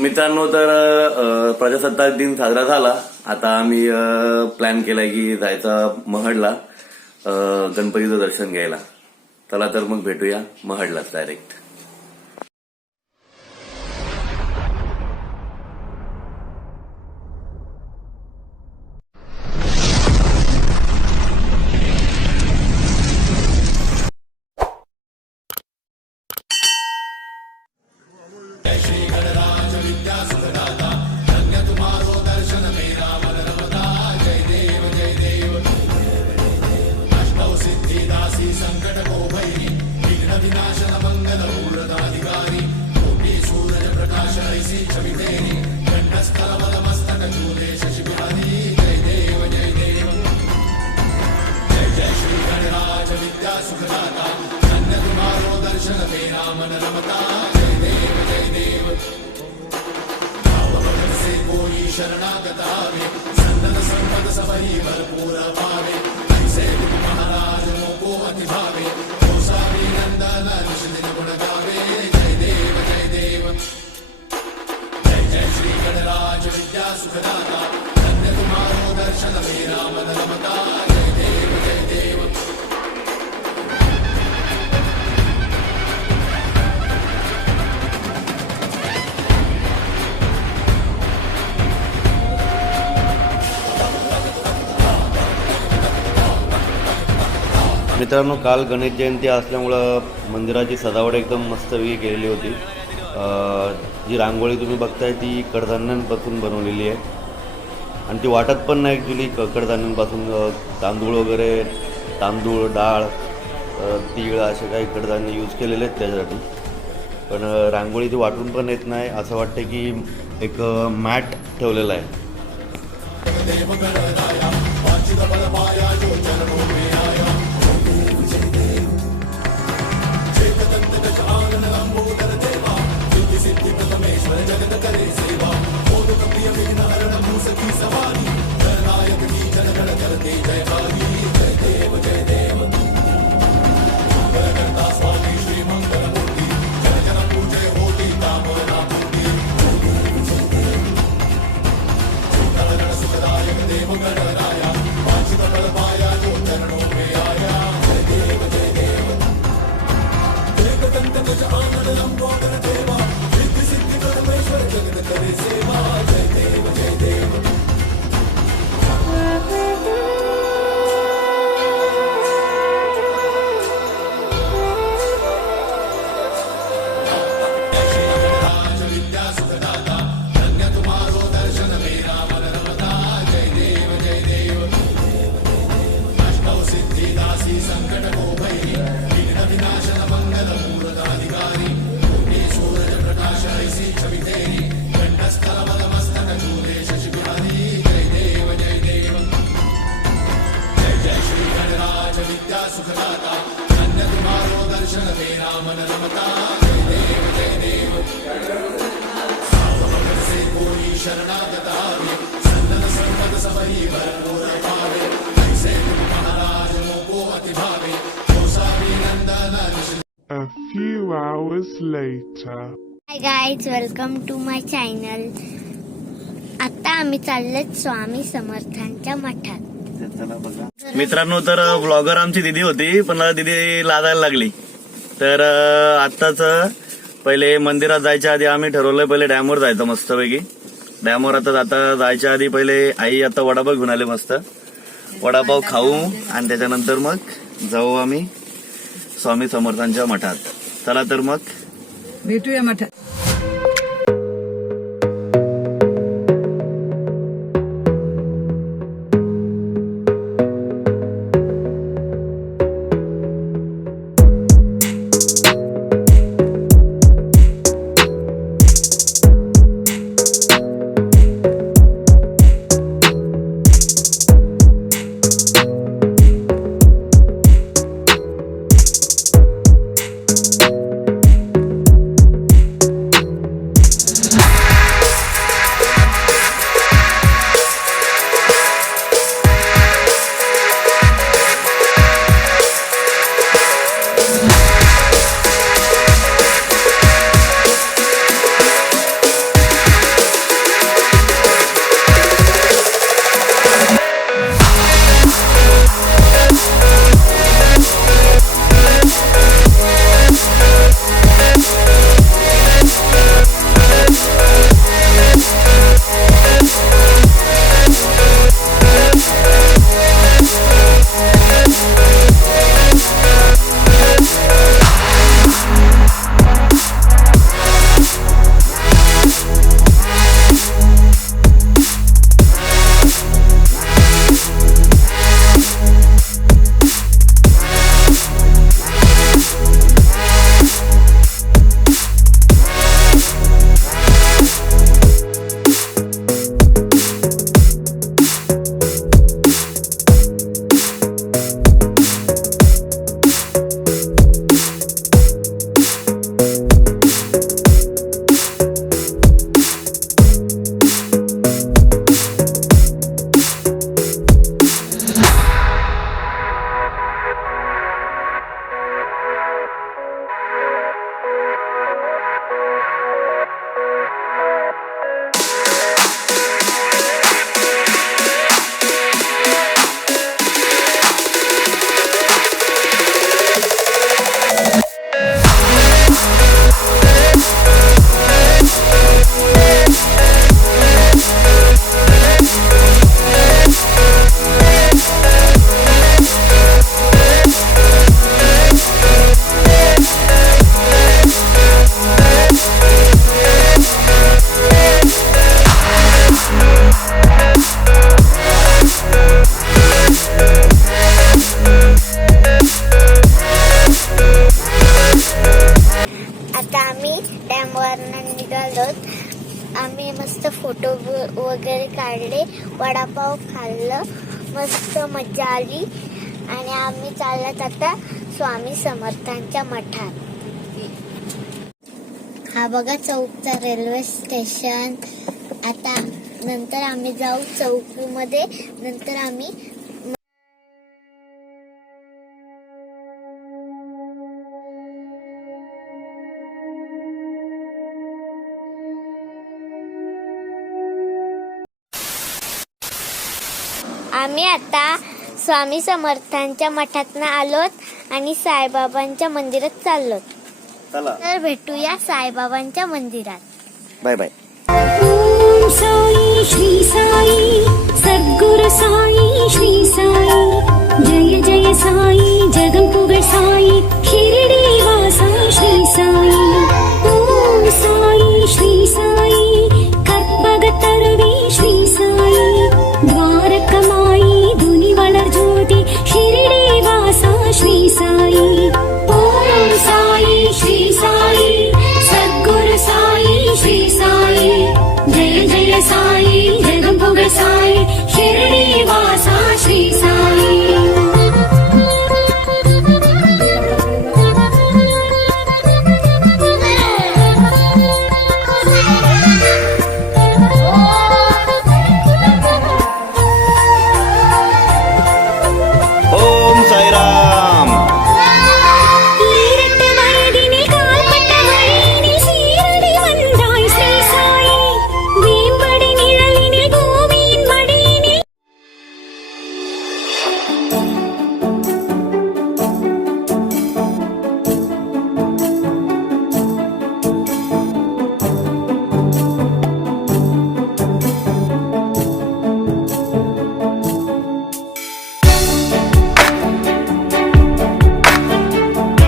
मित्रांनो, तर प्रजासत्ताक दिन साजरा झाला. आता आम्ही प्लॅन केलाय की जायचा महडला गणपतीचं दर्शन घ्यायला. चला तर मग भेटूया महडलाच डायरेक्ट. मित्रांनो, काल गणेश जयंती असल्यामुळं मंदिराची सजावट एकदम मस्तपैकी केलेली होती. जी रांगोळी तुम्ही बघताय ती कडधान्यांपासून बनवलेली आहे आणि ती वाटत पण नाही ॲक्च्युली. कडधान्यांपासून तांदूळ वगैरे, तांदूळ, डाळ, तीळ असे काही कडधान्य यूज केलेले आहेत त्याच्यासाठी. पण रांगोळी ती वाटून पण येत नाही. असं वाटतं की एक मॅट ठेवलेला आहे. A few hours later. Hi guys, welcome to my channel. आता आम्ही चाललोय स्वामी समर्थांच्या मठात. मित्रांनो, तर ब्लॉगर आमची दिदी होती, पण दिदी लाजायला लागली. तर आत्ताच पहिले मंदिरात जायच्या आधी आम्ही ठरवलंय पहिले डॅमवर जायचं मस्तपैकी. डॅमवर आता जायच्या आधी पहिले आई आता वडापाव घेऊन आले. मस्त वडापाव खाऊ आणि त्याच्यानंतर मग जाऊ आम्ही स्वामी समर्थांच्या मठात. चला तर मग भेटूया मठात. आम्ही मस्त फोटो वगैरे काढले, वडापाव खाल्लं, मस्त मजा आली आणि आम्ही चालत आता स्वामी समर्थांच्या मठात. हा बघा चौकचा रेल्वे स्टेशन. आता नंतर आम्ही जाऊ चौकीमध्ये. नंतर आम्ही आता स्वामी समर्थांच्या मठातनं आलोत आणि साईबाबांच्या मंदिरात चाललोत. चला तर भेटूया साईबाबांच्या मंदिरात. Bye bye. ओम साई श्री साई सद्गुरु साई.